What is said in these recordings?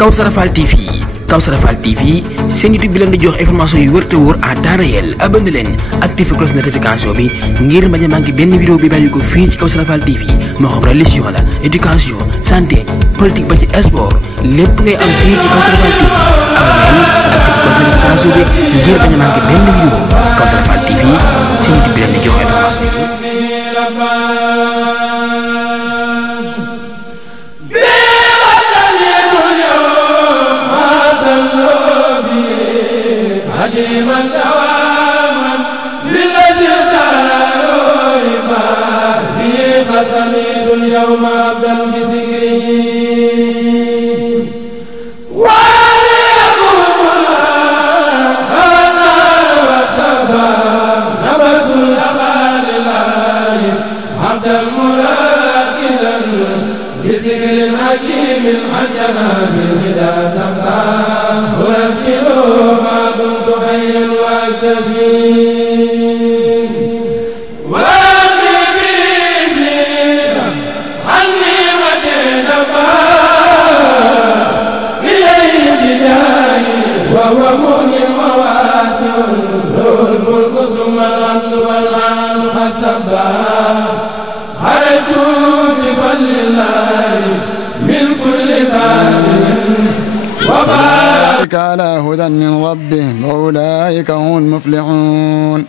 Kawsara Fall TV Kawsara Fall TV seen YouTube bi leen di jox information yu wër te wóor à temps réel abonné leen activé cloche notification bi ngir bañ a manqué benn vidéo bi bàyyi ko fii ci Kawsara Fall TV moo xam religion la éducation santé politique ba ci sport lépp ngay am fii ci Kawsara Fall TV abonné leen activé cloche notification bi ngir bañ a manqué benn vidéo Kawsara Fall TV seen YouTube bi leen di jox information yi. من دواما للذي اختار به فتميد اليوم عبدا بسكره وعليكم الله النار والسفا نبس الأخال الله عبدا مراكدا بسكر حكيم عن جناب الهدى سفا أرتله ما دمت حيا واكتفي واغني بإبليس عني وجنبا إليه بداية وهو مؤمن وواسع له الملك ثم الحمد والعال قد سبا خرجت بفضل الله من كل باطل وبارك على هدى من ربهم وأولئك هم المفلحون.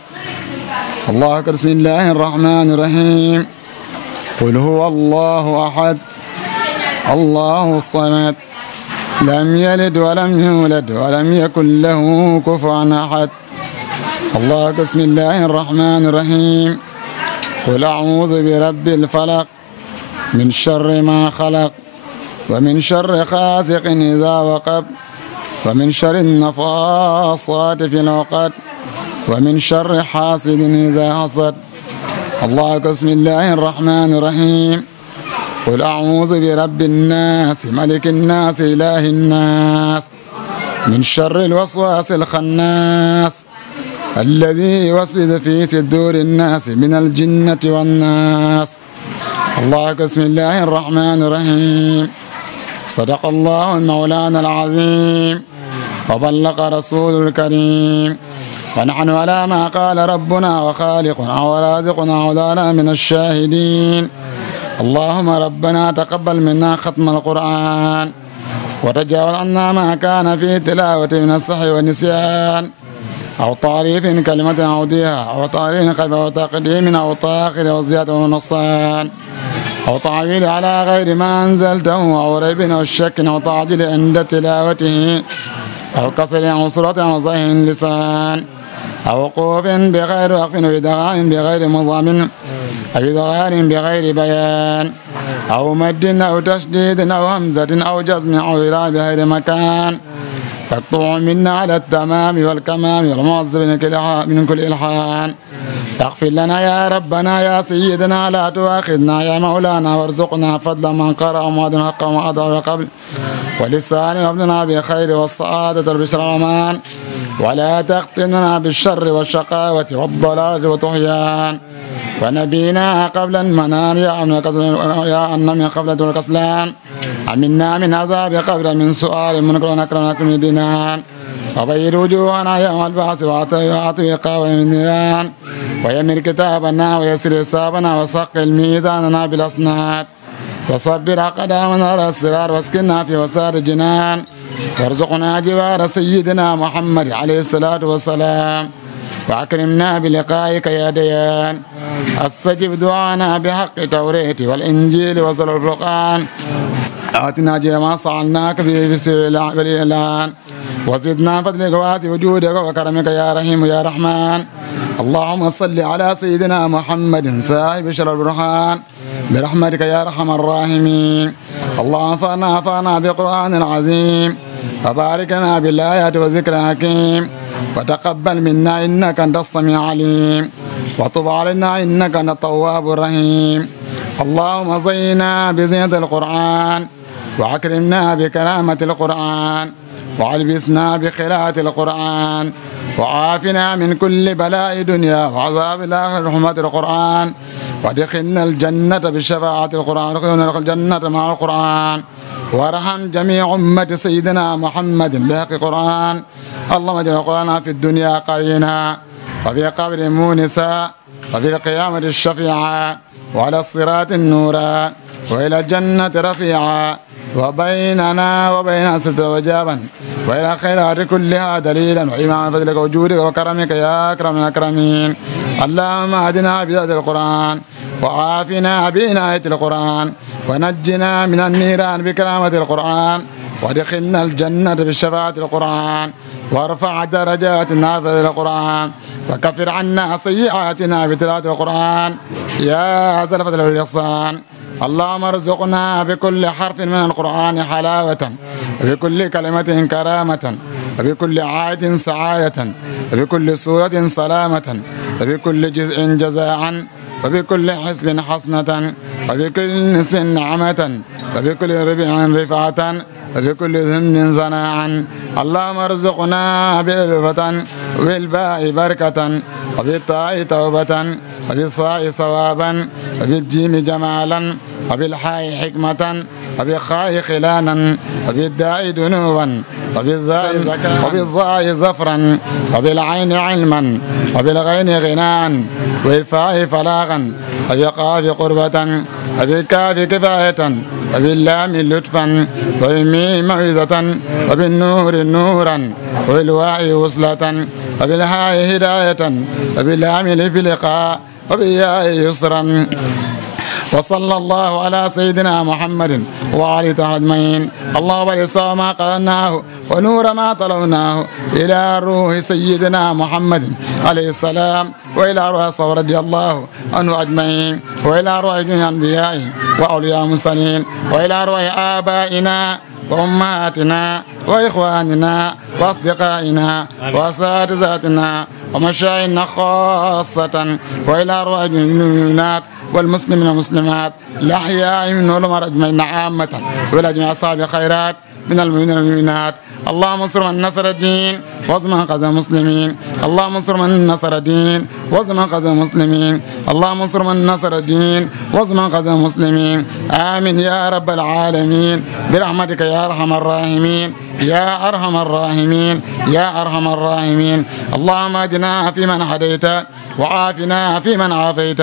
الله أكبر. بسم الله الرحمن الرحيم. قل هو الله أحد الله الصمد لم يلد ولم يولد ولم يكن له كفوا أحد. الله أكبر. بسم الله الرحمن الرحيم. قل أعوذ برب الفلق من شر ما خلق ومن شر غاسق إذا وقب ومن شر النفاثات في العقد ومن شر حاسد إذا حسد. الله أكبر. بسم الله الرحمن الرحيم. قل أعوذ برب الناس ملك الناس إله الناس من شر الوسواس الخناس الذي يوسوس في صدور الناس من الجنة والناس. الله أكبر. بسم الله الرحمن الرحيم. صدق الله المولانا العظيم وبلغ رسول الكريم ونحن على ما قال ربنا وخالقنا ورازقنا ولانا من الشاهدين. اللهم ربنا تقبل منا ختم القرآن وتجاوز عنا ما كان فيه تلاوة من الصحو والنسيان أو تعريف كلمة عوديها أو تعريف أو تقديم أو تاخر أو زيادة ونقصان أو تعويل على غير ما أنزلته أو ريب أو شك أو تعجيل عند تلاوته أو كسر أو صورة أو ضيق اللسان أو وقوف بغير وقف أو إدغام بغير مضام أو إدغام بغير بيان أو مد أو تشديد أو همزة أو جزم أو إراء بغير مكان تقطع منا على التمام والكمام والمعز من كل إلحان. اغفر لنا يا ربنا يا سيدنا لا تؤاخذنا يا مولانا وارزقنا فضل من قرأ ومعدن حق وأضع قبل ولسان وابننا بالخير والسعادة والبشر والأمان ولا تختمنا بالشر والشقاوة والضلال والطغيان ونبينا قبل المنام يا أن قبل الكسلان أمنا من عذاب قبر من سؤال منكر ونكر من دينان وبير وجوهنا يوم البعث وعطيق ومن نيران ويمن كتابنا ويسر حسابنا وثقل ميزاننا بالأسناد وصبر أقدامنا على الصراط واسكننا في وسار الجنان وارزقنا جوار سيدنا محمد عليه الصلاة والسلام وأكرمنا بلقائك يا ديان. استجب دعانا بحق التوراة والإنجيل وزل الفرقان آتنا جميع صعلناك به في الإعلان وزدنا فضلك واسع وجودك وكرمك يا رحيم يا رحمن. اللهم صل على سيدنا محمد صاحب شرف البرهان برحمتك يا أرحم الراحمين. اللهم انفعنا بالقرآن العظيم وبارك لنا بالآيات والذكر الحكيم وتقبل منا إنك أنت السميع العليم وتب علينا إنك أنت التواب الرحيم. اللهم زينا بزينة القرآن وأكرمنا بكرامة القرآن وألبسنا بخلاة القرآن وعافنا من كل بلاء دنيا وعذاب الآخرة رحمة القرآن وادخلنا الجنة بشفاعة القرآن ادخلنا الجنة مع القرآن وارحم جميع أمة سيدنا محمد بحق قرآن. اللهم اجعل القرآن في الدنيا قرينا وفي قبر مونسا وفي القيامة الشفيعا وعلى الصراط النورا وإلى الجنة رفيعا وبيننا وبين ستر وجابا وإلى خيرات كلها دليلا وإمام فضلك وجودك وكرمك يا أكرم الأكرمين. اللهم اهدنا بهذا القرآن وعافنا بعناية القرآن ونجنا من النيران بكرامة القرآن وادخلنا الجنة بشفاعة القرآن وارفع درجاتنا في القرآن وكفر عنا سيئاتنا بتلاوة القرآن يا ذا الفضل والإحسان. اللهم ارزقنا بكل حرف من القرآن حلاوة وبكل كلمة كرامة وبكل عاد سعاية وبكل سورة سلامة وبكل جزء جزاء وبكل حسب حسنة وبكل نصف نعمة وبكل ربع رفعة وبكل ذمن زناعا. اللهم ارزقنا بألفة وبالباء بركة وبالطاء توبة وبالصاء ثوابا وبالجيم جمالا وبالحاء حكمة وبالخاء خلانا وبالداء دنوا وبالظاء زفرا وبالعين علما وبالغين غناء وبالفاء فلاغا وبالقاف قربة وبالكاف كفاية وباللام لطفا وبالميم موعظة وبالنور نورا وبالواء وصلة وبالهاء هداية وباللام لفلقاء وبالياء يسرا. وصلى الله على سيدنا محمد وعلى أجمعين. اللهم بارك ما قرأناه ونور ما طلبناه إلى روح سيدنا محمد عليه السلام وإلى روح الصحابة رضي الله عنه أجمعين وإلى روح جميع الأنبياء وأولياء المرسلين وإلى روح آبائنا وأمهاتنا وإخواننا وأصدقائنا وأساتذتنا ومشايخنا خاصة وإلى روح المؤمنات والمسلمين والمسلمات الأحياء منهم والأموات أجمعين عامة وإلى جميع أصحاب الخيرات من المؤمنين والمؤمنات. اللهم انصر من نصر الدين وازم من قذى المسلمين. اللهم انصر من نصر الدين وازم من قذى المسلمين. اللهم انصر من نصر الدين وازم من قذى المسلمين. آمين يا رب العالمين برحمتك يا أرحم الراحمين يا أرحم الراحمين يا أرحم الراحمين. اللهم اهدنا فيمن هديت وعافنا فيمن عافيت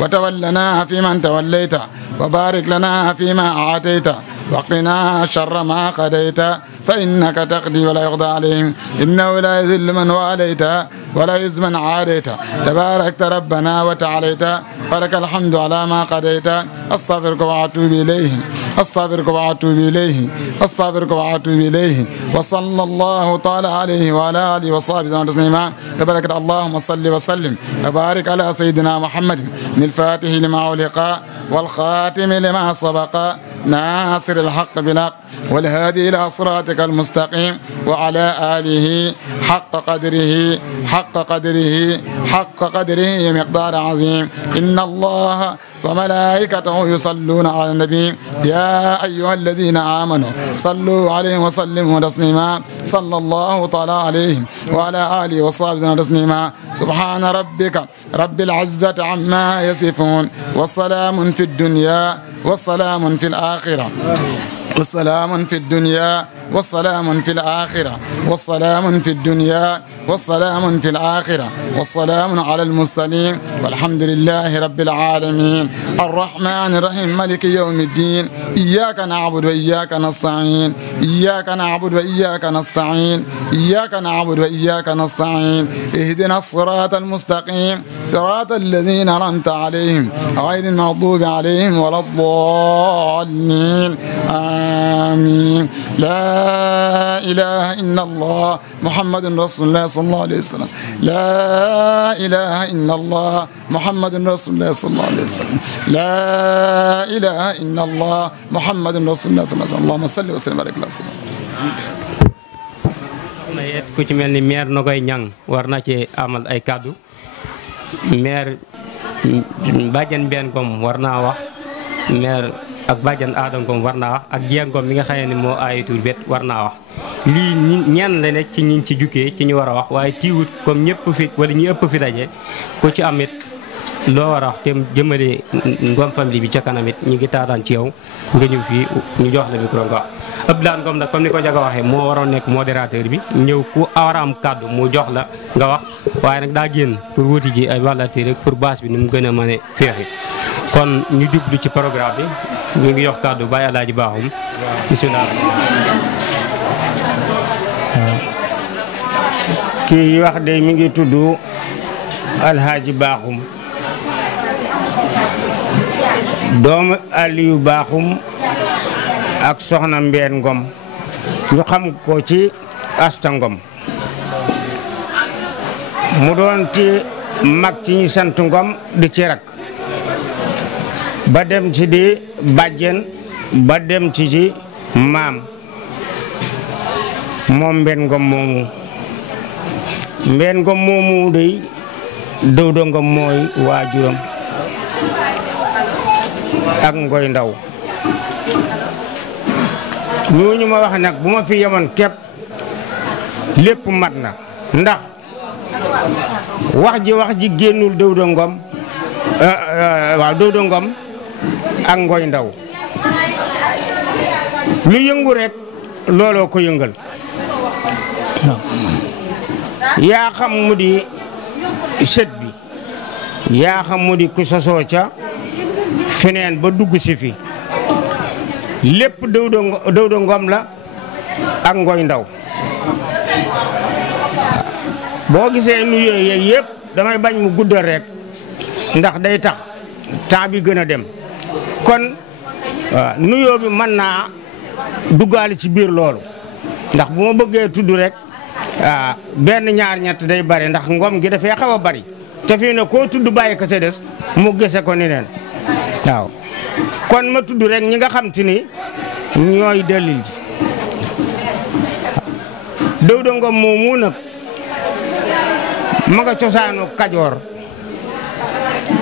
وتولنا فيمن توليت وبارك لنا فيما أعطيت وقنا شر ما قضيت فإنك تقضي ولا يقضى عليهم إنه لا يذل من واليت ولا يعز من عاديت تباركت ربنا وتعاليت فلك الحمد على ما قضيت. أستغفرك وأتوب إليه أستغفرك وأتوب إليه أستغفرك وأتوب إليه. وصلى الله تعالى عليه وعلى آله وصحبه تسليما وبارك. اللهم صل وسلم وبارك على سيدنا محمد الفاتح لما علق والخاتم لما سبق ناصر الحق بالحق والهادي إلى صراطك المستقيم وعلى آله حق قدره حق قدره حق قدره مقدار عظيم. إن الله وملائكته يصلون على النبي يا أيها الذين آمنوا صلوا عليه وسلموا تسليما. صلى الله تعالى عليه وعلى آله وصحبه تسليما. سبحان ربك رب العزة عما يصفون والسلام في الدنيا والسلام في الآخرة والسلام في الدنيا والسلام في الآخرة والسلام في الدنيا والسلام في الآخرة والسلام على المرسلين والحمد لله رب العالمين. الرحمن الرحيم مالك يوم الدين إياك نعبد وإياك نستعين إياك نعبد وإياك نستعين إياك نعبد وإياك نستعين اهدنا الصراط المستقيم صراط الذين أنعمت عليهم غير المغضوب عليهم ولا الضالين آمين. لا إله إلا الله محمد رسول الله صلى الله عليه وسلم. لا إله إلا الله محمد رسول الله صلى الله عليه وسلم. لا إله إلا الله محمد رسول الله صلى الله عليه وسلم. اللهم صل وسلم وبارك على سيدنا ku ci mel ni maire Nogoy Niang war na ci amal ay kaddu maire Badiane Mbène Ngom war naa wax maire ak Badiane Adam Ngom war naa wax ak Dieng Ngom mi nga xam ne moo aayatul bet war naa wax lii ñenn la nekk ci ñi ci jukkee ci ñu war a wax waaye tiiwut comme ñëpp fi wala ñi ëpp fi daje ku ci amit loo war a wax te jëmale Ngom famille bi ca kanam it ñu ngi taataan ci yow nga ñëw fii ñu jox la micro nga wax. Abdoulaye Ngom nag comme ni ko Ndiaga waxee moo waroon nekk modérateur bi ñëw ku war a am kàddu mu jox la nga wax waaye nag daa génn pour wuti ji ay wàllate rek pour base bi ni mu gën a mën a féexi kon ñu jublu ci programme bi ñu ngi jox kàddu Baye Alaaji Baaxum bisimilah. kii wax de mi ngi tudd Alhaaji Baaxum doomu Aliou Baaxum ak soxna Mbeen Ngom ñu xam ko ci Asta Ngom mu doon ci mag ci ñi sant Ngom di ci rak ba dem ci di bàjjen ba dem ci maam moom Mbeen Ngom moomu Mbeen Ngom moomu dey Dawda Ngom mooy waajuram ak Ngoy Ndaw ñooñu ma wax nag bu ma fi yemoon képp lépp mat na ndax wax ji génnul Dawda Ngom waaw Dawda Ngom ak Ngoy Ndaw lu yëngu rek looloo ko yëngal yaa xam mu di sët bi yaa xam mu di ku sosoo ca feneen ba dugg si fi lépp Dawda Ngom la ak Ngoy Ndaw boo gisee nu yooyu yëpp damay bañ mu guddal rek ndax day tax temps bi gën a dem kon nuyoo bi mën naa duggaale ci biir loolu ndax bu ma bëggee tudd rek benn ñaar ñett day bari ndax ngom gi dafay xaw a bari te fii ne koo tudd bàyyi ko ca des mu gise ko ni neen waaw kon ma tudd rek ñi nga xam te ni ñooy dalil ji Dawda Ngom moomu nag ma nga cosaanu Kajoor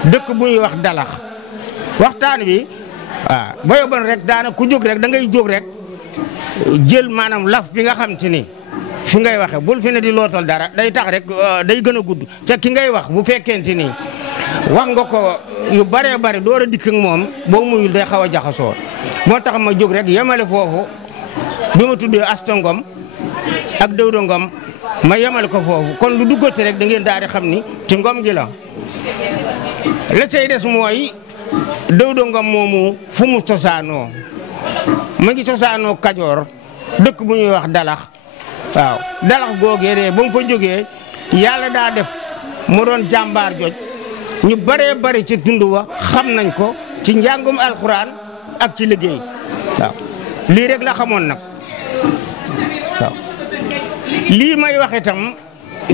dëkk bu ñuy wax Dalax waxtaan wi ba yóbban rek daana ku jóg rek da ngay jóg rek jël maanaam laf bi nga xam te ni fi ngay waxe bul fi ne di lootal dara day tax rek day gën a gudd ca ki ngay wax bu fekkente ni wax nga ko yu bëree bëri door a dikk ak moom boo muyul day xaw a jaxasoo moo tax ma jóg rek yemale foofu bi ma tuddee Asta Ngom ak Dawda Ngom ma yemale ko foofu kon lu duggati rek da ngeen daal di xam ni ci ngom gi la cay des mooy Dawda Ngom moomu fu mu cosaanoo mu ngi cosaanoo Kajoor dëkk bu ñuy wax Dalax waaw Dalax googee de ba mu fa jógee yàlla daa def mu doon jàmbaar joj ñu bëree bëri ci tund wa xam nañ ko ci njàngum alxuraan ak ci liggéey waaw lii rek la xamoon nag waaw lii may wax itam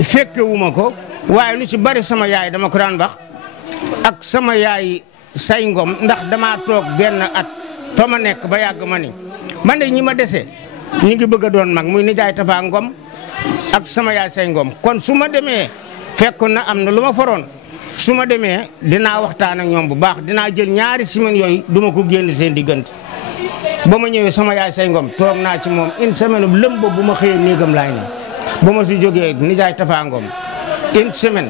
fekkewuma ko waaye lu ci bari sama yaay dama ko daan wax ak sama yaay say Ngom ndax dama toog benn at fa ma nekk ba yàgg ma ni man de ñi ma dese ñi ngi bëgg a doon mag muy nijaay Tafa Ngom ak sama yaay say Ngom kon su ma demee fekkoon na am na lu ma foroon su ma demee dinaa waxtaan ak ñoom bu baax dinaa jël ñaari semaine yooyu duma ko génn seen diggante ba ma ñëwee sama yaay say Ngom toog naa ci moom une semaine lëm ba bu ma xëyee néegam laay ne ba ma si jógee nijaay Tafa Ngom une semaine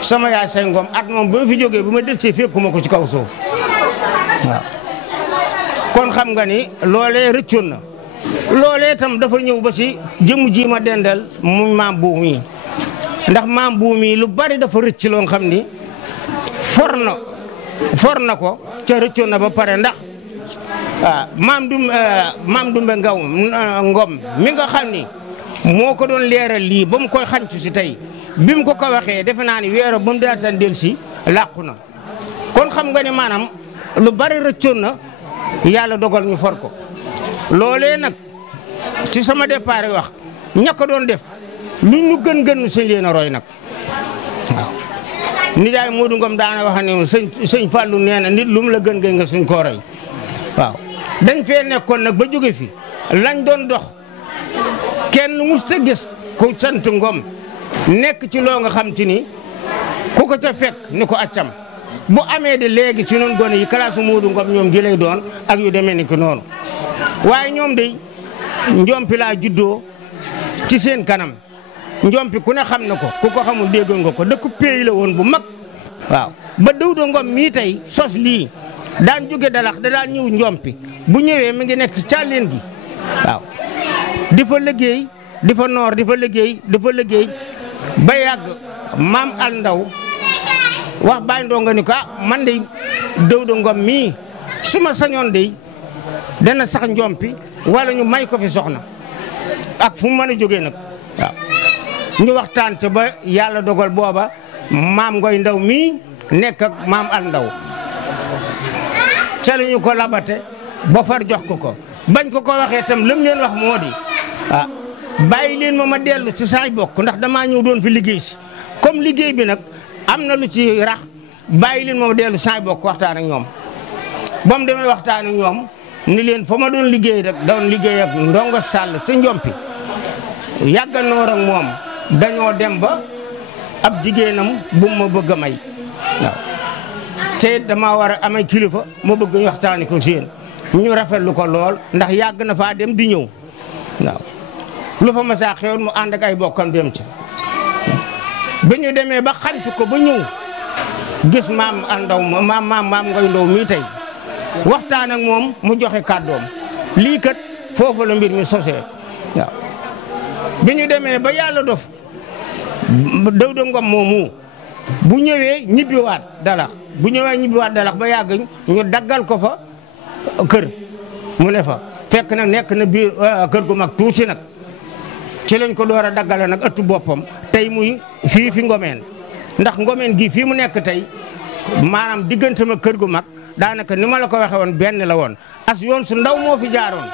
sama yaay say Ngom at moom ba ma fi jógee bu ma del see fekkuma ko ci kaw suuf waaw kon xam nga ni loolee rëccoon na loolee itam dafa ñëw ba si jëmu ji ma dendal mu maam buum yi ndax maam buum yi lu bari dafa rëcc loon xam ni for na ko ca rëccoon na ba pare ndax maam Dumbe Ngaw Ngom mi nga xam ni moo ko doon leeral lii ba mu koy xañtu si tey bi mu ko waxee defe naa ni weero ba mu daataan del si làqu na kon xam nga ni maanaam lu bari rëccoon na yàlla dogal ñu for ko loolee nag ci sama départ wax ña ko doon def lu ñu gën sëñ leen a roy nag waaw nijaay Modou Ngom daana wax ne sëñ Fallou nee na nit lu mu la gën nga suñ koo roy waaw dañ fee nekkoon nag ba jóge fi lañ doon dox kenn musta gis ku sant Ngom nekk ci loo nga xam te ni ku ko ca fekk ni ko accam bu amee de léegi ci noonu gone yi kalaasu Modou Ngom ñoom gi lay doon ak yu demee ni ki noonu waaye ñoom de njompi laa juddoo ci seen kanam njompi ku ne xam na ko ku ko xamul déggoon nga ko dëkk pays la woon bu mag waaw ba Dawda Ngom mii tey sos lii daan jóge dalax da daan ñëw njompi bu ñëwee mi ngi nekk ci càlleen gi waaw di fa liggéey di fa noor di fa liggéey ba yàgg maam al ndaw wax bàyyi ndoo nga ni ko man de Dawda Ngom mii su ma sañoon de dana sax njompi wala ñu may ko fi soxna ak fu mu mën a jógee nag waaw ñu waxtaan ca ba yàlla dogal booba maam Ngoy Ndaw mii nekk ak maam al ndaw ca la ñu ko labate ba far jox ko bañ ko waxee itam lam leen wax moo di bàyyi leen ma dellu ci saay bokk ndax damaa ñëw doon fi liggéey si comme liggéey bi nag am na lu ci rax bàyyi leen ma dellu saay bokk waxtaan ak ñoom ba mu demee waxtaan ak ñoom ni leen fa ma doon liggéey rek doon liggéey ak ndongo sàll ca njompi yàgga noor ak moom dañoo dem ba ab jigéenam bu ma bëgg a may waaw te dama war a amay kilifa ma bëgg ñu waxtaani ko seen ñu rafetlu ko lool ndax yàgg na faa dem di ñëw waaw lu fa ma saa xewoon mu ànd ak ay bokkam dem ca ba ñu demee ba xañtu ko ba ñëw gis maam Andaw maam Ngoy Ndaw mii tey waxtaan ak moom mu joxe kàddoom lii kat foofu la mbir mi sosee waaw bi ñu demee ba yàlla dof Dawda Ngom moomu bu ñëwee ñibbiwaat dalax ba yàgg ñu daggal ko fa kër mu ne fa fekk nag nekk na biir kër gu mag tuuti nag ci lañ ko door a daggale nag ëttu boppam tey muy fii fi Ngomeen ndax Ngomeen gi fii mu nekk tey maanaam diggante ma kër gu mag daanaka ni ma la ko waxee woon benn la woon as yoon su ndaw moo fi jaaroon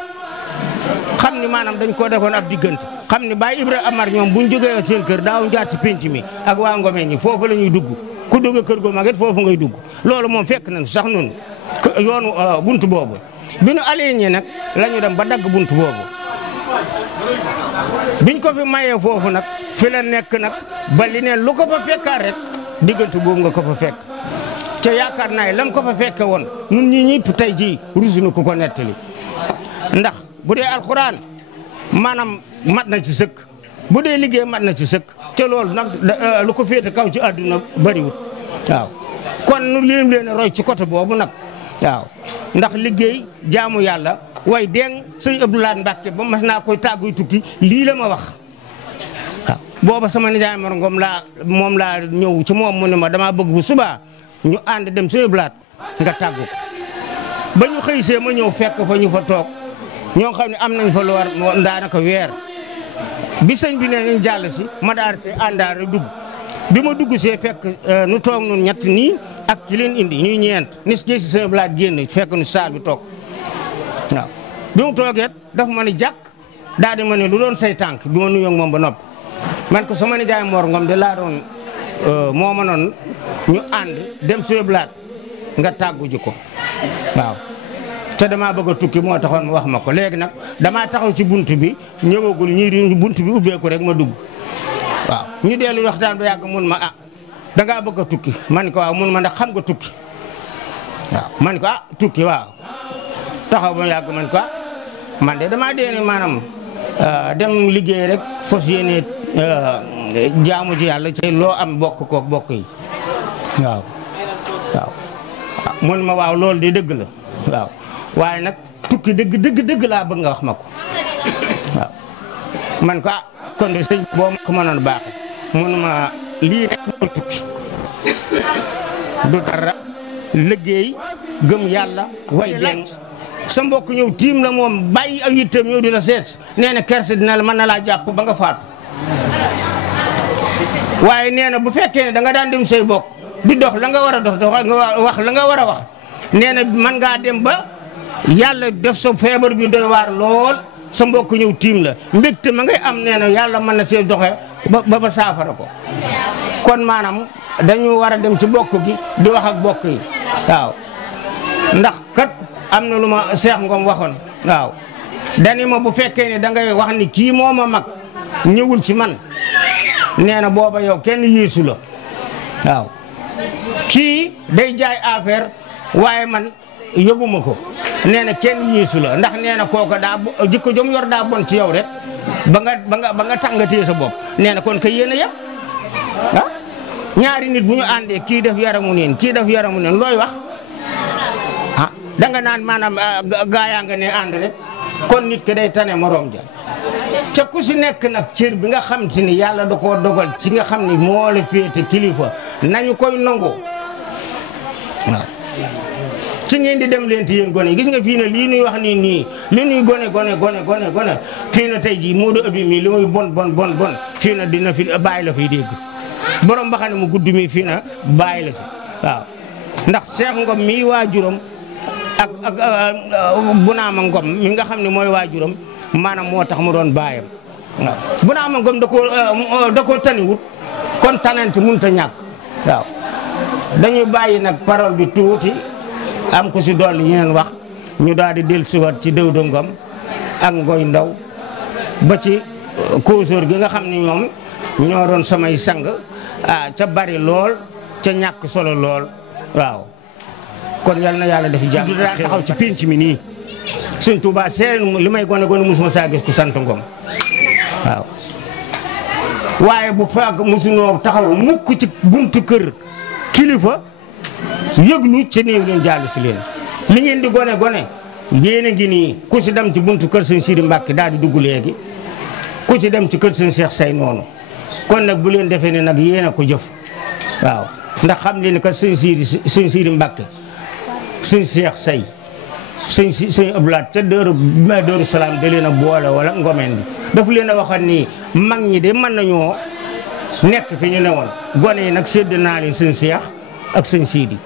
xam ni maanaam dañ koo defoon ab diggante xam ni Baye Ibra Amar ñoom buñ jógee seen kër daawuñ jaar ci pénc mi ak waa Ngomeen ñi foofu la ñuy dugg ku dugg kër gu mag it foofu ngay dugg loolu moom fekk nañ sax nun yoonu buntu boobu bi nu aligné nag la ñu dem ba dagg buntu boobu biñ ko fi mayee foofu nag fi la nekk nag ba li neen lu ko fa fekkaat rek diggante boobu nga ko fa fekk ca yaakaar naa lam ko fa fekke woon nun ñi ñëpp tey jii rusunu ko nettali ndax bu dee alxuraan maanaam mat na ci sëkk bu dee liggéey mat na ci sëkk te loolu nag lu ko féete kaw ci àdduna bariwut waaw kon nu leen roy ci côté boobu nag waaw ndax liggéey jaamu yàlla way deng sëñ Abdoulaye Mbacke ba mas naa koy tàgguy tukki lii la ma wax waaw booba sama nijaay Mor Ngom moom laa ñëw ci moom mu ne ma damaa bëgg bu subaa ñu ànd dem sëñ Abdoulaye nga tàggu ko ba ñu xëy see ma ñëw fekk fa ñu fa toog ñoo xam ne am nañ fa lu war daanaka weer bi sëñ bi ne nañ jàll si ma daal di àndaare dugg bi ma dugg see fekk nu toog nun ñett nii ak ki leen indi ñuy ñeent nis gee si sëñ Abdoulaye génn fekk nu saal bi toog waaw bi mu toogee dafa ma ni jàkk daal di ma ne lu doon say tànk bi ma nuyoo moom ba noppi man ko sama nijaay Mor Ngom de laa doon moo ma noon ñu ànd dem sëñ Abdoulaye nga tàggu ji ko waaw te damaa bëgg a tukki moo taxoon mu wax ma ko léegi nag damaa taxaw ci bunt bi ñëwagul ñii di bunt bi ubbeeku rek ma dugg waaw ñu dellu waxtaan ba yàgg mun ma dangaa bëgg a tukki man ko waaw mun ma ndax xam nga tukki waaw man ko tukki waaw taxaw ba yàgg man ko man de damaa dee ne maanaam dem liggéey rek fas yéene jaamu ji yàlla ci loo am bokk kook bokk yi waaw mun ma waaw loolu di dëgg la waaw waaye nag tukki dëgg laa bëgg nga wax ma ko waaw man ko kon de sëñ boo ma ko mënoon baaxe mun ma lii rek mooy tukki du dara liggéey gëm yàlla way deng sa mbokk ñëw tiim la moom bàyyi ak yitteem ñëw di la seet nee na kerse dina la mën na laa jàpp ba nga faatu waaye nee na bu fekkee ne da nga daan dem say bokk di dox la nga war a dox nga wax la nga war a wax nee na mën ngaa dem ba yàlla def sa feebar bi doy waar lool sa mbokk ñëw tiim la mbégte ma ngay am nee na yàlla mën na see doxe ba saafara ko kon maanaam dañu war a dem ci bokk gi di wax ak bokk yi waaw ndax kat am na lu ma Cheikh Ngom waxoon waaw dani ma bu fekkee ne da ngay wax ni kii moo ma mag ñëwul ci man nee na booba yow kenn yéesu la waaw kii day jaay affaire waaye man yëguma ko nee na kenn yéesu la ndax nee na kooka daa jikko jom yor daa bon ci yow rek ba nga tàngatee sa bopp nee na kon kay yéen a yem ñaari nit bu ñu àndee kii def yaramu neen kii def yaramu neen looy wax ah danga naan maanaam gaa yaa nga ne ànd rek kon nit ki day tane morom ja ca ku si nekk nag cër bi nga xam te ni yàlla da koo dogal ci nga xam ni moo la féete kilifa nañu koy nangu waaw ci ngeen di dem leen ti yéen gone gis nga fii ne lii nuy wax nii li nuy gone fii na tey jii moo do ëbbi mii li muy bon fii na dina fi bàyyi la fiy dégg borom ba xam ne mu gudd mi fii na bàyyi la si waaw ndax Cheikh Ngom mii waajuram ak Bunaama Ngom mi nga xam ne mooy waajuram maanaam moo tax mu doon baayam waaw Bunaama Ngom da koo taniwut kon tanante mënut a ñàkk waaw dañuy bàyyi nag parole bi tuuti am ko si dolli ñeneen wax ñu daal di dellusiwaat ci Dawda Ngom ak Ngoy Ndaw ba ci Kóosóor gi nga xam ne ñoom ñoo doon samay sang ca bari lool ca ñàkk solo lool waaw kon yal na yàlla def jàmm daa taxaw ci pénc mi nii Sëñ Tuubaa seereen li may gone musuma saa gis ku sant Ngom waaw waaye bu fekk musunoo taxaw mukk ci buntu kër kilifa yëglu ci néew leen jàll si leen li ngeen di gone yéen a ngi nii ku si dem ci buntu kër Sëñ Sidi Mbàkke daal di dugg léegi ku ci dem ci kër Sëñ Cheikh Say noonu kon nag bu leen defee ne nag yéen a ko jëf waaw ndax xam leen que Sëñ Sidi Mbàkke Sëñ Cheikh Say sëñ Abdoulaat ca Daaru Salaam da leen a boole wala ngomeen bi dafa leen a waxoon nii mag ñi de mën nañoo nekk fi ñu newoon gone yi nag sédd naa leen Sëñ Cheikh ak Sëñ Sidi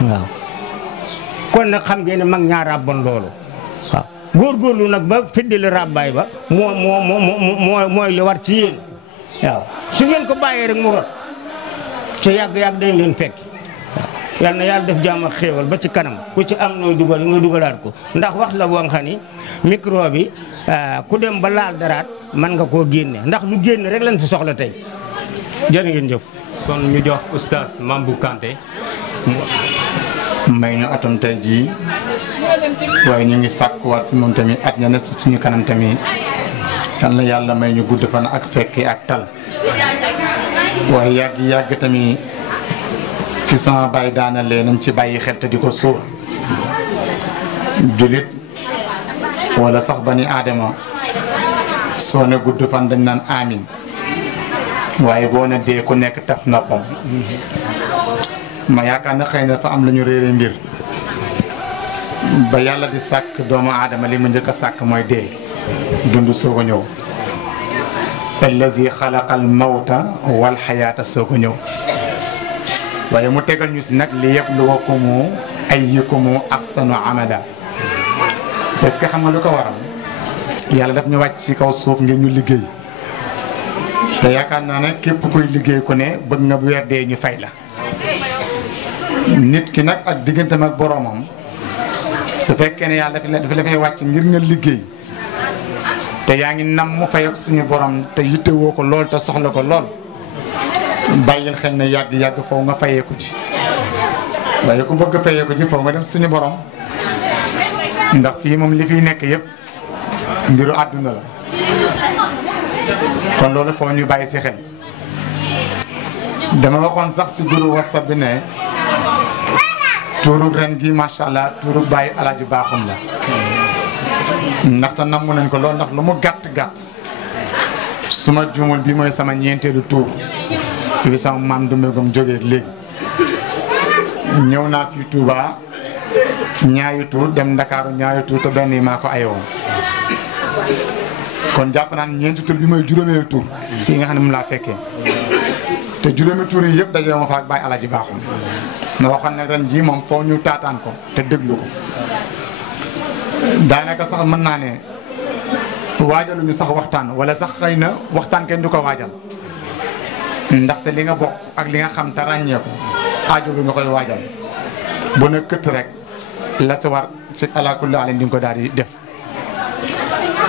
waaw kon nag xam ngeen ne mag ñaar ràbboon loolu waaw góorgóorlu nag ba fiddili ràbbaay ba mooy li war ci yéen waaw su ngeen ko bàyyee rek mu rot ca yàgg-yàgg dañ leen fekk yal na yàlla def jàmm ak xéewal ba ci kanam ku ci am nooy dugal nga dugalaat ko ndax wax la boo xam ni micro bi ku dem ba laal daraat mën nga koo génne ndax lu génn rek lañ fi soxla tey jërë ngeen jëf. kon ñu jox oustaz Mambou Kanté may ñu atam tey jii waaye ñu ngi sàkkuwaat si moom tamit at ña ne si suñu kanam tamit kan la yàlla may ñu gudd fan ak fekke ak tal waaye yàgg tamit fi sama bàyyi daana lee nañ ci bàyyi xel te di ko sóor julit wala sax bani aadama soo ne gudd fan dañ naan amin waaye boo ne dee ku nekk taf noppam ma yaakaar na xëy na dafa am lu ñu réere mbir ba yàlla di sàkk doomu aadama li mu njëkk a sàkk mooy dee dund soo ko ñëw allazi xalaqal mawta wal xayaata soo ko ñëw waaye mu tegal ñu si nag li yabluwakumu ayyukumu ahsanu amala parce que xam nga lu ko waral yàlla daf ñu wàcc ci kaw suuf ngir ñu liggéey te yaakaar naa ne képp kuy liggéey ku ne bëgg nga bu weer dee ñu fay la nit ki nag ak digganteem ak boroomam su fekkee ne yàlla dafa la fay wàcc ngir nga liggéey te yaa ngi nam mu fay ak suñu borom te yittewoo ko lool te soxla ko lool bàyyil xel ne yàgg foofu nga fayeeku ci waaye ku bëgg fayeeku ci foofu nga dem suñu borom ndax fii moom li fiy nekk yëpp mbiru àdduna la kon loolu foofu ñu bàyyi si xel dama waxoon sax si guru WhatsApp bi ne tuurug ren gi macha allah tuurug bàyyi alaaji baaxum la ndaxte namm nañ ko lool ndax lu mu gàtt suma juumul bi mooy sama ñeenteelu tuur bi sama maam Dumegom jógee léegi ñëw naa fi Touba ñaari tuur dem Ndakaaru ñaari tuur te benn yi maa ko ayoon kon jàpp naa ne ñeenti tuur bi mooy juróomeelu tuur si nga xam ne mu laa fekkee te juróomi tuur yi yëpp dajale ma fa ak bàyyi alaaji baaxum na waxoon ne ren jii moom foo ñu taataan ko te déglu ko daanaka sax mën naa ne waajaluñu sax waxtaan wala sax xëy na waxtaan kenn du ko waajal ndaxte li nga bokk ak li nga xam te ràññee ko aajo bi nga koy waajal bu ne këtt rek la si war ci alaakulli alin di nga ko daal di def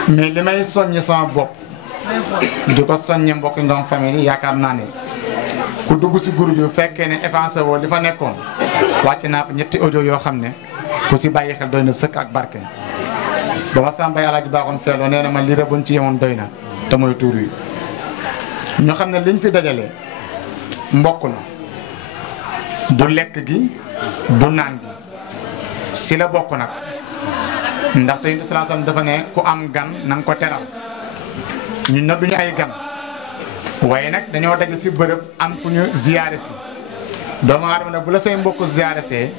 mais li may soññ sama bopp di ko soññe mbokk Ngom famille yaakaar naa ne ku dugg si groupe bi fekkee ne avancé woo li fa nekkoon wàcc naa fa ñetti audio yoo xam ne ku si bàyyi xel doy na sëkk ak barke ba ma sama bay alaaji baaxoon feeloo nee na ma li buñ ci yemoon doy na te mooy tuur yi ñu xam ne liñ fi dajale mbokk la du lekk gi du naan gi si la bokk nag ndaxte Yonent sallallahu alayhi wasallam dafa ne ku am gan na nga ko teral ñun nag duñu ay gan waaye nag dañoo daje si bërëb am ku ñu ziyaare si doomu aadama nag bu la say mbokk ziyaare see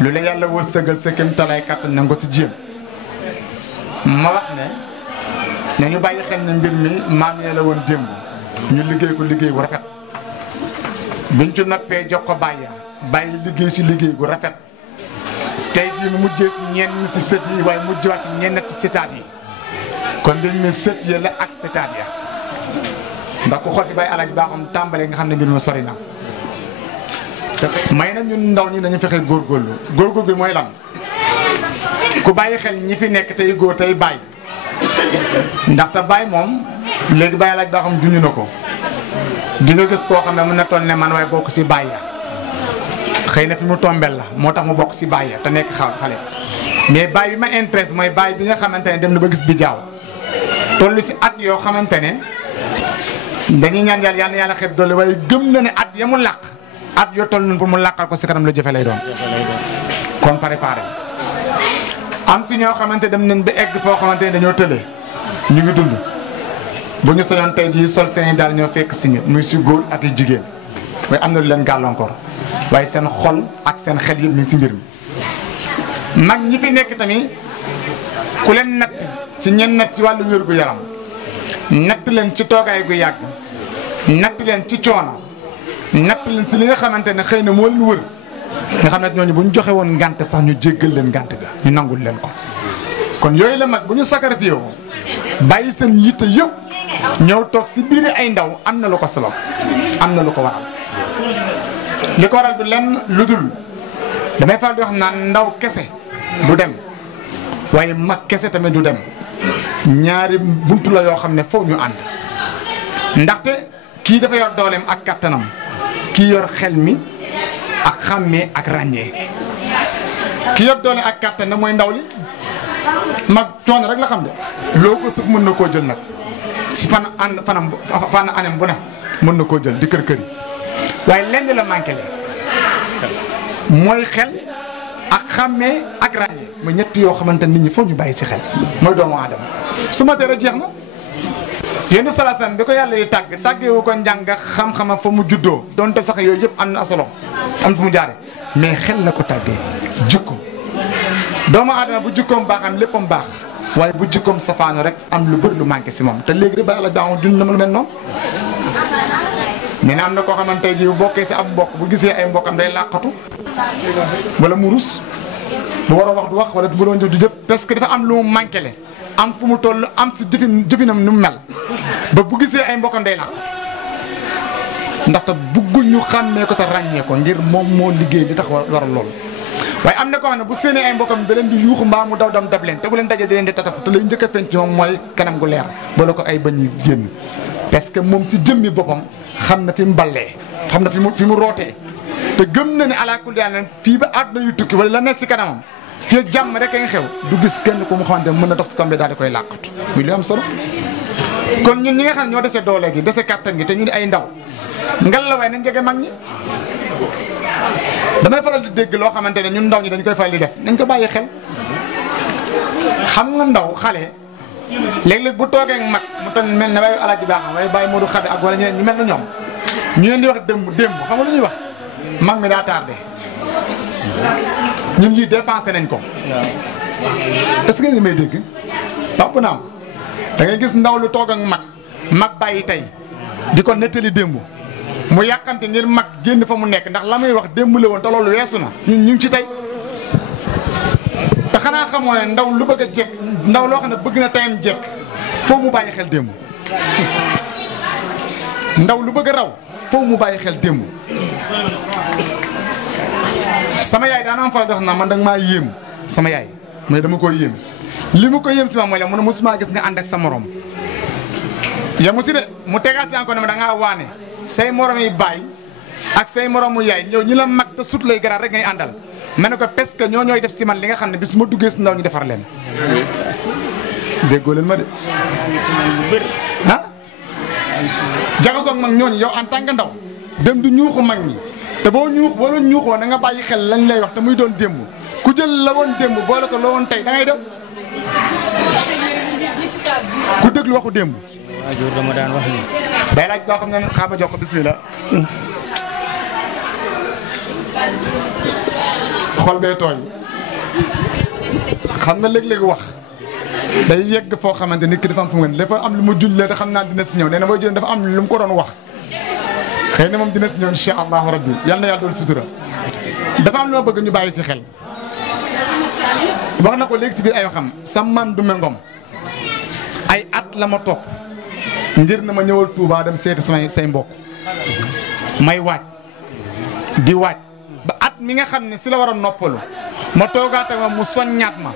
lu la yàlla wërsëgal sa kem talaay kàttan na nga ko si jéem ma wax ne nañu bàyyi xel ne mbir mi maam yee la woon démb ñu liggéey ko liggéey bu rafet biñ ci noppee jox ko bàyyi liggéey si liggéey bu rafet tey jii mu mujjee si ñenn si sët yi waaye mujjewaat si ñenn ci sëtaat yi kon mbir mi sët ya la ak sëtaat ya ndax ku xotti bay alaj baaxam tàmbalee nga xam ne mbir mi sori na may na ñun ndaw ñi nañu fexe góorgóorlu gi mooy lan ku bàyyi xel ñi fi nekk tey góor tey bàyyi ndaxte bàyyi moom léegi bàyyi alaj baaxam junj na ko di nga gis koo xam ne mën na toll ne man waaye bokk si bàyyi xëy na fi mu tombel la moo tax mu bokk si bàyyi te nekk xale mais bàyyi bi ma intéresse mooy bàyyi bi nga xamante ne dem na ba gis bi jaaw toll si at yoo xamante ne dañuy ñaan yàlla yal na yàlla xeeb doole waaye gëm na ne at ya mu làq at yoo toll noonu pour mu làqal ko si kanam la jëfe lay doon kon préparé am si ñoo xamante dem nañ ba egg foo xamante ne dañoo tële ñu ngi dund bu ñu soñoon tey jii sol seen i daal ñoo fekk si ñu muy si góor ak i jigéen waaye am na lu leen gàllankoor waaye seen xol ak seen xel yëpp ñu ngi ci mbir mi mag ñi fi nekk tamit ku leen natt si ñenn natt ci wàllu wér gu yaram natt leen ci toogaay gu yàgg natt leen ci coono natt leen si li nga xamante ne xëy na moo leen wër nga xam ne ñooñu bu ñu joxe woon ngànt sax ñu jéggal leen ngànt ga ñu nangul leen ko kon yooyu la mag bu ñu sacrifié woo bàyyi seen yitte yëpp ñëw toog si biir ay ndaw am na lu ko sabab am na lu ko waral li ko waral du lenn lu dul damay faral di wax naan ndaw kese du dem waaye mag kese tamit du dem ñaari buntu la yoo xam ne foofu ñu ànd ndaxte kii dafa yor dooleem ak kattanam kii yor xel mi ak xàmmee ak ràññee kii yor doole ak kattan nag mooy ndaw li mag coono rek la xam de loo ko sëf mën na koo jël nag si fan anam bu ne mën na koo jël di kër yi waaye lenn la manqué le mooy xel ak xàmmee ak ràññee mooy ñett yoo xamante nit ñi foog ñu bàyyi si xel mooy doomu aadama su ma teel a jeex na Yonent sallallahu alayhi wasallam bi ko yàlla di tàggeewu ko njàng xam-xama fa mu juddoo donte sax yooyu yëpp am na solo am fu mu jaare mais xel la ko tàggee jikko doomu aadama bu jikkoom baax am léppam baax waaye bu jikkoom safaano rek am lu bëri lu manqué si moom te léegi rek ba yàlla baaxoon dund na lu mel noonu nee na am na koo xamante ne bu bokkee si ab mbokk bu gisee ay mbokkam day làqatu wala mu rus bu war a wax du wax wala bu doon jëf du jëf parce que dafa am lu mu manqué le am fu mu toll am si jëfinam nu mu mel ba bu gisee ay mbokkam day làqatu ndaxte buggul ñu xàmmee ko te ràññee ko ngir moom moo liggéey li tax waral loolu. waaye am na koo xam ne bu séenee ay mbokkam da leen di yuuxu mbaa mu daw dam dab leen te bu leen dajee da leen di tatafu te lay njëkk a feeñ ci moom mooy kanam gu leer bala ko ay bañ yi génn parce que moom ci jëmmi boppam xam na fi mu ballee xam na fi mu rootee te gëm na ne alaakulli yàlla fii ba àdduna yu tukki wala la nekk si kanamam fii ak jàmm rek ay xew du gis kenn ku mu xamante ne mën na dox si kam daal di koy làqatu muy lu am solo. kon ñun ñi nga xam ne ñoo dese doole gi dese kàttan gi te ñu di ay ndaw ngal la waaye nañ jege mag ñi damay faral di dégg loo xamante ne ñun ndaw ñi dañ koy faral di def nañ ko bàyyi xel xam nga ndaw xale léeg-léeg bu toogee ak mag mu toll mel ne waaye alaaji baaxam waaye bàyyi Modou Xabe ak wala ñeneen ñu mel na ñoom ñu leen di wax démb xam nga lu ñuy wax mag mi daa tardé ñun ñii dépensé nañ ko est-ce que li may dégg papa naam da ngay gis ndaw lu toog ak mag bàyyi tey di ko nettali démb mu yàqante ngir mag génn fa mu nekk ndax la muy wax démb la woon te loolu weesu na ñun ñu ngi ci tey te xanaa xamoo ne ndaw lu bëgg a jekk ndaw loo xam ne bëgg na tayam jekk foofu mu bàyyi xel démb ndaw lu bëgg a raw foofu mu bàyyi xel démb sama yaay daana am fa dox na man danga maa yéem sama yaay mais dama ko yéem li mu ko yéem si ma mooy la mu ne mosuma gis nga ànd ak sa morom yamu si de mu tegaat si encore ne ma da ngaa waane say morom yi baay ak say moromu yaay ñëw ñi la mag te sut lay garaat rek ngay àndal ma ne ko parce que ñooy def si man li nga xam ne bis ma duggee si ndaw ñu defar leen déggoo leen ma de ah jaxasoog mag ñooñu yow en tant que ndaw dem du ñuuxu mag ñi te boo la ñuuxoo na nga bàyyi xel lañ lay wax te muy doon démb ku jël la woon démb boole ko la woon tey da ngay dem ku déglu waxu démb. waajur dama daan wax ni. day laaj boo xam ne xaaba jox ko bismillah. xol bee tooy xam nga léeg-léeg wax day yegg foo xamante nit ki dafa am fu mu dafa am lu mu jullee te xam naa dina si ñëw nee na booy jëlee dafa am lu mu ko doon wax xëy na moom dina si ñëw incha allahu rabbi yal na yàlla doon sutura dafa am lu ma bëgg ñu bàyyi si xel. wax na ko léegi ci biir ay waxam sa man du Ngom ay at la ma topp ngir na ma ñëwal Touba dem seeti say mbokk may waaj di waaj ba at mi nga xam ne si la war a noppalu ma toogaate ma mu soññaat ma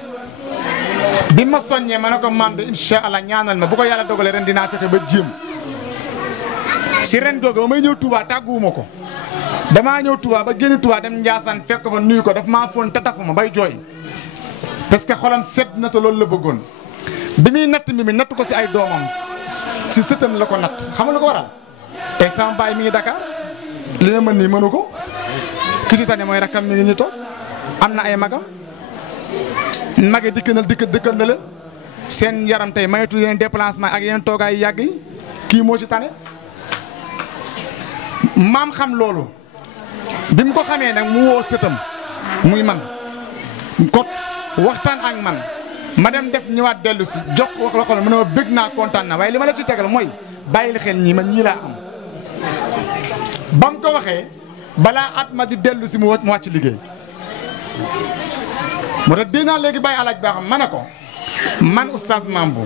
bi ma soññee ma ne ko man de incha allah ñaanal ma bu ko yàlla dogalee ren dinaa fexe ba jéem si ren googu ba may ñëw Touba tàgguwuma ko damaa ñëw Touba ba génn Touba dem Ndiassane fekk ko fa nuyu ko daf maa foon tatafu ma bay jooy parce que xolam sedd na te loolu la bëggoon bi muy natt mi natt ko si ay doomam si sëtam la ko natt xam nga lu ko waral tey sama baay mi ngi Dakar li nga mën nii mënu ko ki ci sànni mooy rakkam mi ngi ñu toog am na ay magam mage dëkkal na leen seen yaram tey mayatu yeneen déplacement ak yeneen toogaay yàgg yi kii moo ci tane maam xam loolu bi mu ko xamee nag mu woo sëtam muy man kot waxtaan ak man ma dem def ñëwaat dellu si jox wax la ko mu ne ma bëgg naa kontaan na waaye li ma la ci tegal mooy bàyyil xel ñii man ñii laa am ba mu ko waxee balaa at ma di dellu si mu wàcc liggéey moo tax dinaa léegi bàyyi alaaj baaxam ma ne ko man oustaz Mambu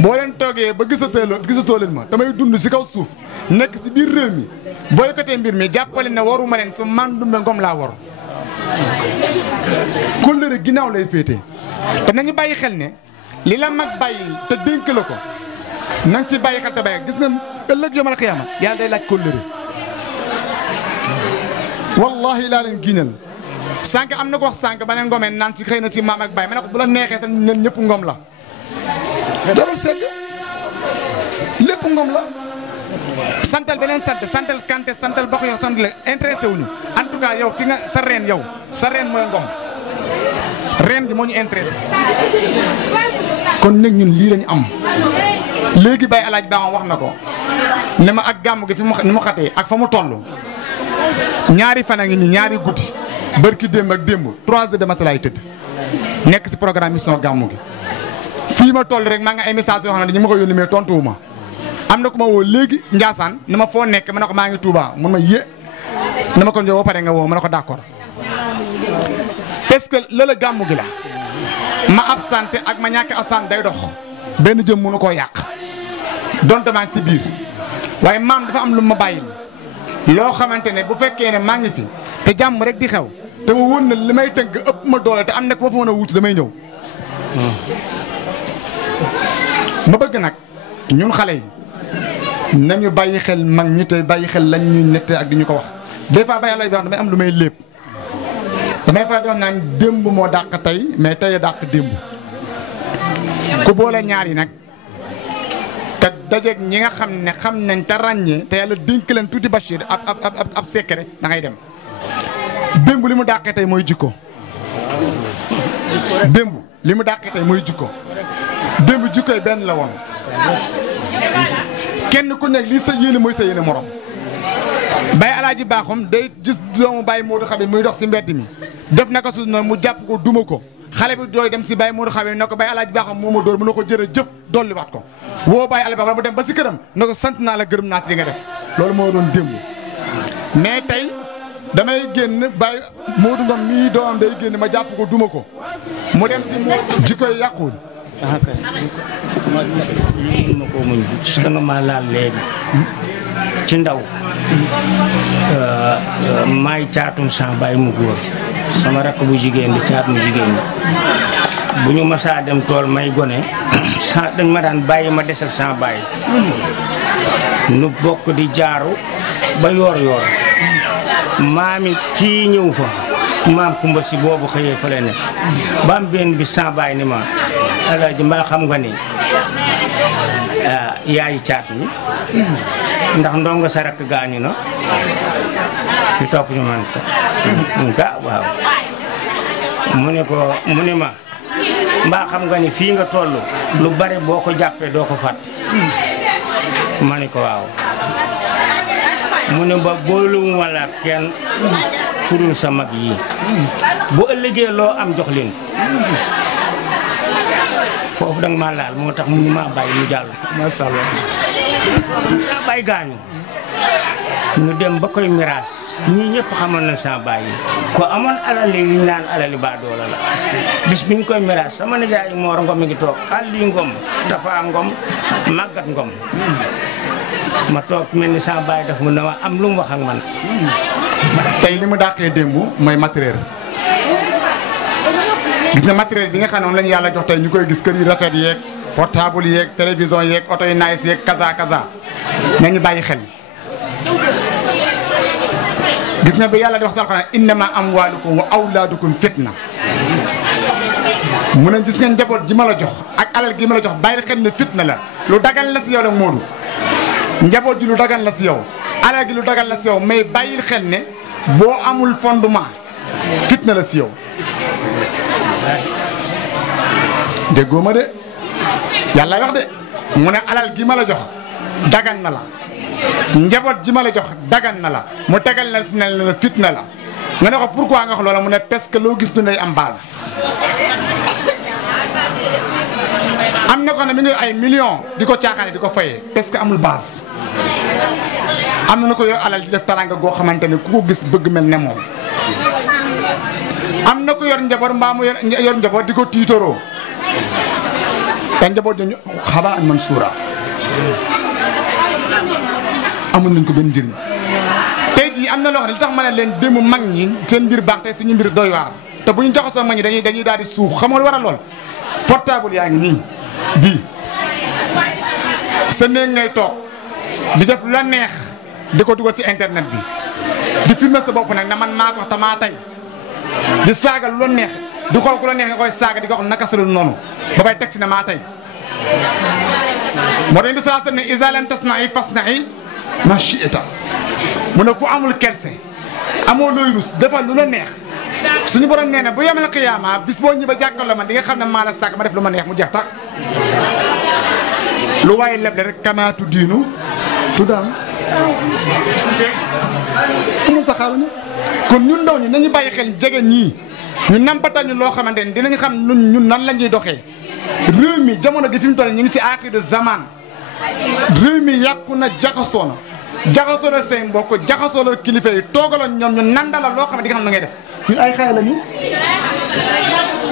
boo leen toogee ba gisatoo leen ma damay dund si kaw suuf nekk si biir réew mi boycotté mbir mi jàppale ne waruma leen sa man Dumbe Ngom laa war kóllëre ginnaaw lay féete te nañu bàyyi xel ne li la mag bàyyi te dénk la ko na nga ci bàyyi xel te bàyyi gis nga ëllëg yomal xiyaama yàlla day laaj kóllëre wallahi laa leen giinal sànq am na ko wax sànq ba ne ngomeen naan ci xëy na ci maam ak baay ma ne ko bu la neexee tam ñun ñëpp ngom la jarul segg lépp ngom la santal beneen santal Kanté santal bokk yow sant la intéressé wuñu en tout cas yow fi nga sa reen mooy ngom reen gi moo ñu intéressé kon nag ñun lii lañu am léegi Baye alaaj Ba wax na ko ne ma ak gàmm gi fi mu xatee ak fa mu toll ñaari fan a ngi nii ñaari guddi bërki démb ak démb 3 heures de matin laay tëdd nekk si programme mission gàmmu gi fii ma toll rek maa nga ay message yoo xam ne dañu ma ko yónni mais tontuwuma am na ku ma woo léegi Ndiassane na ma foo nekk ma ne ko maa ngi Touba mun ma na ma ko ñëw ba pare nga woo ma ne ko d'accord parce que loola gàmmu gi la ma absenté ak ma ñàkk absenté day dox benn jëm mënu koo yàq donte maa ngi si biir waaye maam dafa am lu ma bàyyil loo xamante ne bu fekkee ne maa ngi fi te jàmm rek di xew te ma wóor na li may tënk ëpp ma doole te am na ku ma fa mën a wuutu damay ñëw. ma bëgg nag ñun xale yi nañu bàyyi xel mag ñi te bàyyi xel lañ ñuy nette ak di ñu ko wax des fois bàyyi lay wax damay am lu may lépp damay faral di wax naan démb moo dàq tey mais tey dàq démb ku boole ñaar yi nag. te dajeeg ñi nga xam ne xam nañ te ràññee te yàlla dénk leen tuuti Bachir ab secret da ngay dem démb li mu dàqee tey mooy jikko démb li mu dàqee tey mooy jikko démb jikko yi benn la woon kenn ku nekk lii sa yéene mooy sa yéene morom Baye Alaaji Baaxum day gis doomu Baye Modou Xabi muy dox si mbedd mi def naka su noonu mu jàpp ko duma ko xale bi dooy dem si Baye Modou Xabi ne ko Baye Alaaji Baaxum moo ma dóor mu ne ko jërëjëf dolliwaat ko woo Baye Alaaji Baaxum mu dem ba si këram ne ko sant naa la gërëm naa ci li nga def loolu moo doon démb mais tey damay génn Baye Modou Ngom mii doomam day génn ma jàpp ko duma ko mu dem si mu jikkoy yàquwul ah kay ma ko muñ su nga ma laal léegi ci ndaw maay caatum sa baay mu góor sama rakk bu jigéen di caat mu jigéen ñi bu ñu masaa dem tool may gone sa dañ ma daan bàyyi ma des ak sa baay nu bokk di jaaru ba yoor maami kii ñëw fa maam Kumba si boobu xëyee fa la ne ba am benn bi sa baay ni ma Alaaji mbaa xam nga ni yaayi caat mi ndax ndongo sa rakk gaañu na ñu topp ñu man ko waaw mu ne ma mbaa xam nga ni fii nga toll lu bari boo ko jàppee doo ko fàtte ma ne ko waaw mu ne ba boolewuma la kenn kurul sa mag yi bu ëllëgee loo am jox leen foofu danga ma laal moo tax mu ñu maa bàyyi mu jàll. macha allah. sa bàyyi gaañu ñu dem ba koy miraas ñii ñëpp xamoon na sa bàyyi ko amoon alal yi ñu naan alali baa doola la bis bi ñu koy miraas sama nijaay Moor Ngom mi ngi toog Aliou Ngom Tafa Ngom Magat Ngom ma toog mel ni sa bàyyi daf mu ne ma am lu mu wax ak man. tey li mu dàqee démb mooy matériel gis nga matériel bi nga xam ne moom lañu yàlla jox tey ñu koy gis kër yi rafet yeeg portable yeeg télévision yeeg oto yi nice yeeg kaza kaza nañu bàyyi xel. gis nga bi yàlla di wax sa alxuraan innama amwaalukum wa awlaadukum fitna mu ne gis nga njaboot ji ma la jox ak alal gi ma la jox bàyyi xel ne fitna la lu dagal la si yow la Moodu njaboot ji lu dagal la si yow alal gi lu dagal la si yow mais bàyyil xel ne boo amul fondement fitna la si yow. déggoo ma de yàlla wax de mu ne alal gi ma la jox dagan na la njaboot ji ma la jox dagan na la mu tegal na si ne la fitna la nga ne ko pourquoi nga wax loola mu ne parce que loo gis du day am base. am na ko ne mi ngi ay millions di ko caaxaane di ko fayee parce que amul base. am na ko yor alal di def taranga goo xamante ne ku ko gis bëgg mel ne moom. am na ko yor njaboot mbaa mu yor njaboot di ko tiitoroo te njaboot ñu xabaa an man suura amul nañ ko benn njëriñ. tey jii am na loo xam ne li tax ma ne leen démb mag ñi seen mbir baax tey suñu mbir doy waar te bu ñu jaxasoo mag ñi dañuy daal di suux xam nga lu war a lool portable yaa ngi nii bii sa néeg ngay toog di def la neex di ko dugal ci internet bi di filmer sa bopp nag na man maa ko tamaa tey di saaga lu la neex di xool ku la neex nga koy saaga di ko wax naka sa noonu ba bay teg ci ne maa tey moo tax indi salaa ne isa lam tasna'i fasna'i ma shi'ta mu ne ku amul kerse amoo looy rus defal lu la neex suñu borom nee na bu yemal xiyaama bis boo ñëwee ba jàkkaarloo man di nga xam ne maa la sàkk ma def lu ma neex mu jeex tak lu waaye leble rek kamaatu diinu tuddaam amul sa xaaruñu kon ñun ndaw ñi nañu bàyyi xel jege ñii ñu nampatal ñu loo xamante ni dinañ xam ñun nan la ñuy doxee réew mi jamono gi fi mu toll ñu ngi ci aaxiru zaman réew mi yàqu na jaxasoo na seen mbokk jaxasoo la kilifa yi toogaloon ñoom ñu nandala loo xam ne di nga xam na ngay def ñun ay xale lañu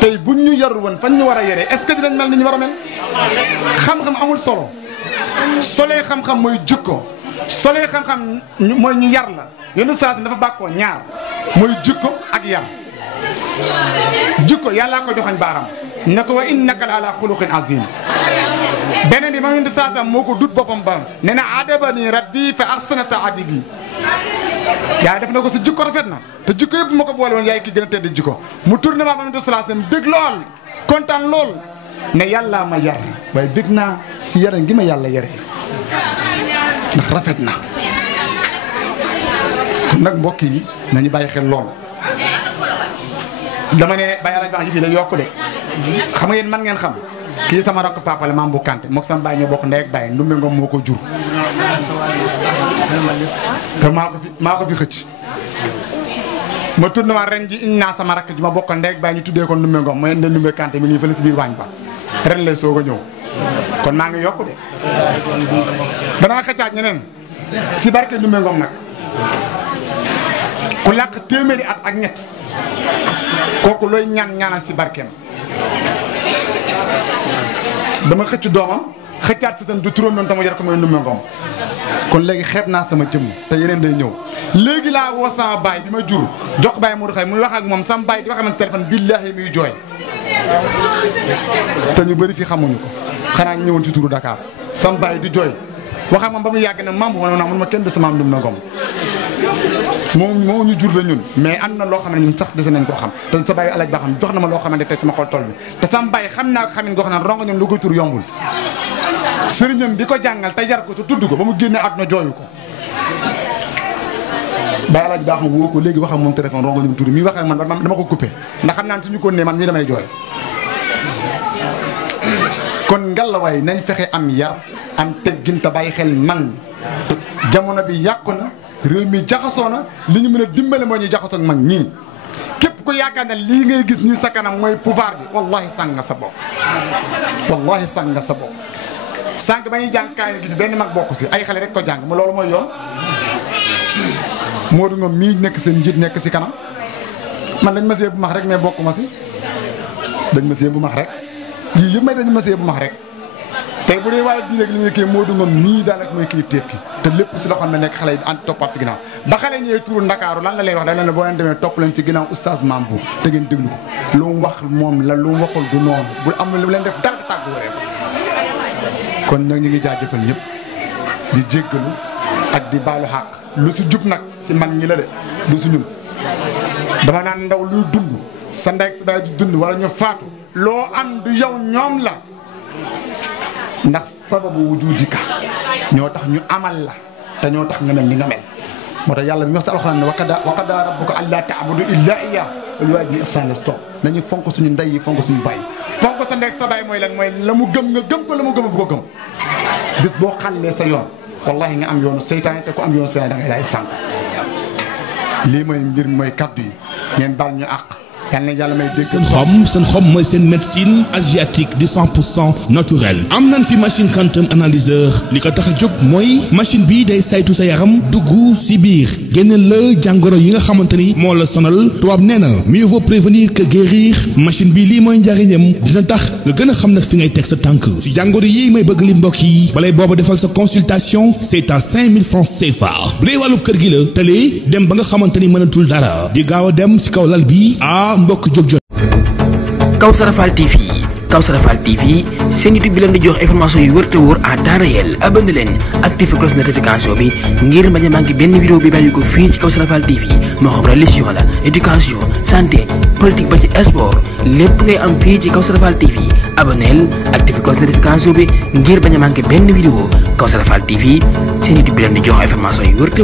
tey buñ ñu yarul woon fan ñu war a yore est-ce que dinañ mel ni ñu war a mel xam-xam amul solo solee xam-xam mooy jikko solee xam-xam mooy ñu yar la yenn saa dafa bàkkoo ñaar mooy jikko ak yar jikko yàllaa ko joxoñ baaram ne ko wa innaka la ala xuluqin azim beneen bi ma ngi saa moo ko dut boppam ba nee na adabani rabbi fa ahsana ta'adibi yaa def na ko si jikko rafet na te jikko yëpp ma ko boole woon yaay ki gën a tedd jikko mu tourné ma ngi saa bég lool kontaan lool ne yàllaa ma yar waaye bég naa ci yare gi ma yàlla yare ndax rafet na kon nag mbokk yi nañu bàyyi xel lool. dama ne Baye Alaaji Baax yi fii la yokku de xam nga yéen man ngeen xam kii sama rakk papa la maam bu Kanté moog sama baay ñoo bokk ndey ak baay Ndumbe Ngom moo ko jur. te maa ko fi xëcc. ma tourné ma ren ji indi naa sama rakk ji ma bokk ndey ak baay ñu tuddee ko Ndumbe Ngom mooy indi Ndumbe Kanté mi ngi fële si biir waañ ba ren lay soog a ñëw kon maa ngi yokku de. danaa xëccaat ñeneen si barke Ndumbe Ngom nag ku làq téeméeri at ak ñett. kooku looy ñaanal ci barkeem dama xëcc doomam xëccaat si tam du turoon noonu tama jar ko mooy Ndumbe Ngom kon léegi xeeb naa sama jëmm te yeneen day ñëw léegi laa woo sama baay bi ma jur jox baay Modou Xay muy wax ak moom sama baay di wax ak téléphone billaahi muy jooy te ñu bëri fii xamuñu ko xanaa ñu ñëwoon ci turu Dakar sama baay di jooy wax ak moom ba mu yàgg ne maam bu ma mun ma kenn du sama Ndumbe Ngom moo ñu jur la ñun mais am na loo xam ne ñun sax dese nañ koo xam te sa bàyyi Alaaji Ba xam jox na ma loo xamante tey sama xol toll bi te sama bàyyi xam naa ko xamin goo xam ne rongo ñoom lu koy tur yombul sëriñam bi ko jàngal te jar ko te tudd ko ba mu génnee àdduna jooyu ko bàyyi alaaj baax ma woo ko léegi wax ak moom téléphone rongo ñu tudd mi wax ak man dama ko coupé ndax xam naa ne suñu ko nee man mii damay jooy kon ngalawaay nañ fexe am yar am teggin te bàyyi xel man jamono bi yàqu na réew mi jaxasoo na li ñu mën a dimbale moo ñu jaxasoo ak mag ñii képp ku yaakaar ne lii ngay gis nii sa kanam mooy pouvoir bi wallahi sàng nga sa bopp wallahi sàng nga sa bopp sànq ba ñuy jàng kaay gi fi benn mag bokk si ay xale rek ko jàng mu loolu mooy yoon Modou Ngom mii nekk seen njiit nekk si kanam man dañ ma see bu max rek mais bokk ma si dañ ma see bu max rek yii yëpp may dañ ma see bu max rek tey bu dee waaye diine ak li ñuy kii Modou Ngom nii daanaka mooy kilifteef ki te lépp si loxoom la nekk xale yi ànd toppaat si ginnaaw ba xale ñëwee turu Ndakaaru lan la leen wax dañ leen boo leen demee topp leen ci ginnaaw oustaz Mambou te ngeen déglu ko lu mu wax moom la lu mu waxul du noonu bu am na lu leen def dara tàggu waree kon nag ñu ngi jaajëfal ñëpp di jéggalu ak di baalu xàq lu si jub nag si mag ñi la de du si ñun dama naan ndaw luy dund sa ndey ak sa baay du dund wala ñu faatu loo am du yow ñoom la ndax sababu wujudika ñoo tax ñu amal la te ñoo tax nga mel li nga mel moo tax yàlla bi wax si alxuraan ne wa qadaa rabbuka allaa ta'budu illaa iyyaahu wa bil waalidayni ihsaanan stop nañu fonk suñu ndey yi fonk suñu baay fonk sa ndey ak sa baay mooy lan mooy la mu gëm nga gëm ko la mu gëm bu ko gëm bis boo xàllee sa yoon wallahi nga am yoonu seytaane te ku am yoonu seytaane da ngay daay sànq lii mooy mbir mi mooy kaddu yi ngeen baal ñu àq yàlla may dégg seen xom mooy seen médecine asiatique di 100% naturel am nañ fi machine quantum analyseur li ko tax a jóg mooy machine bi day saytu sa yaram dugg si biir génneel la jàngoro yi nga xamante ni moo la sonal tubaab nee na mieux vaut prévenir que guérir machine bi lii mooy njariñam dina tax nga gën a xam nag fi ngay teg sa tànk si jàngoro yi may bëgg li mbokk yi balay booba defal sa consultation c'est à 5000 francs CFA bu dee wàllu kër gi la tëlee dem ba nga xamante ni mënatul dara di gaaw a dem si kaw lal bi mbokk jóg jot Kawsara Fall TV Kawsara Fall TV seen YouTube bi leen di jox information yu wër te wóor à temps réel abonné leen activé cloche notification bi ngir bañ a manqué benn vidéo bi bàyyi ko fii ci Kawsara Fall TV moo xam religion la éducation santé politique ba ci sport lépp ngay am fii ci Kawsara Fall TV abonneel activé cloche notification bi ngir bañ a manqué benn vidéo Kawsara Fall TV seen YouTube bi leen di jox information yu wër te